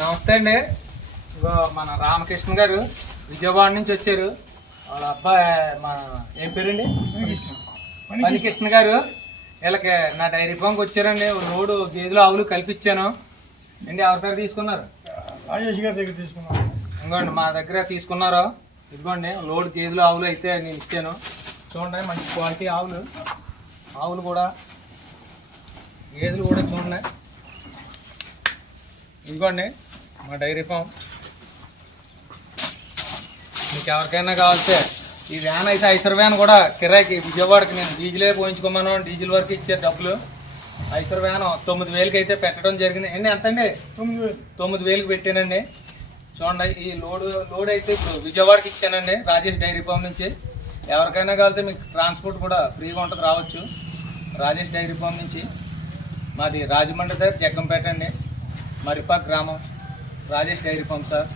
నమస్తే అండి. ఇగో మన రామకృష్ణ గారు విజయవాడ నుంచి వచ్చారు. వాళ్ళ అబ్బాయి మన ఏం పేరండి? పనికృష్ణ గారు. వీళ్ళకి నా డైరీ ఫామ్కి వచ్చారండి. లోడు గేదెలు ఆవులు కల్పించాను. అండి ఎవరి పేరు తీసుకున్నారు? రాజేష్ గారి దగ్గర తీసుకున్నాం. ఇదిగోండి మా దగ్గర తీసుకున్నారు. ఇదిగోండి లోడ్ గేదెలు ఆవులు అయితే నేను ఇచ్చాను. చూడండి మంచి క్వాలిటీ ఆవులు. ఆవులు కూడా గేదెలు కూడా చూడండి. ఇదిగోండి మా డైరీ ఫామ్. మీకు ఎవరికైనా కావాల్సే ఈ వ్యాన్ అయితే ఐసర్ వ్యాన్ కూడా కిరాయికి విజయవాడకి నేను డీజిలే పోయించుకోమను డీజిల్ వరకు ఇచ్చారు డబ్బులు. ఐసర్ వ్యాన్ తొమ్మిది వేలకి అయితే పెట్టడం జరిగింది. అండి ఎంత అండి? తొమ్మిది వేలు. తొమ్మిది వేలకు పెట్టానండి. చూడండి ఈ లోడ్ లోడ్ అయితే ఇప్పుడు విజయవాడకి ఇచ్చానండి రాజేష్ డైరీ ఫామ్ నుంచి. ఎవరికైనా కలితే మీకు ట్రాన్స్పోర్ట్ కూడా ఫ్రీగా ఉంటుంది రావచ్చు. రాజేష్ డైరీ ఫామ్ నుంచి. మాది రాజమండ్రి దగ్గర జగ్గంపేట అండి. మరిపాక్ గ్రామం. Rajesh dairy farm sir.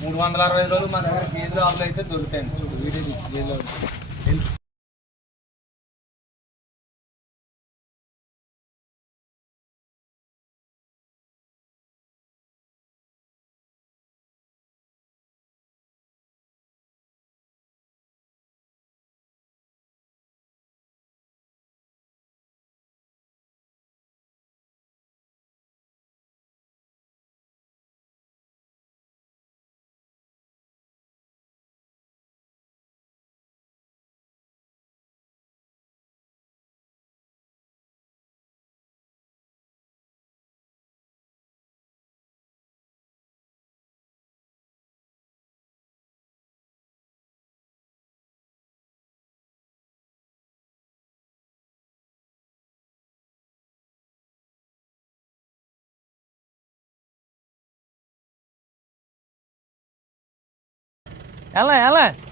మూడు వందల అరవై రోజులు మన దగ్గర గేదెలు ఆవులు అయితే దొరుకుతాయండి వీడియో తీసి గేదెలు Ela, ela!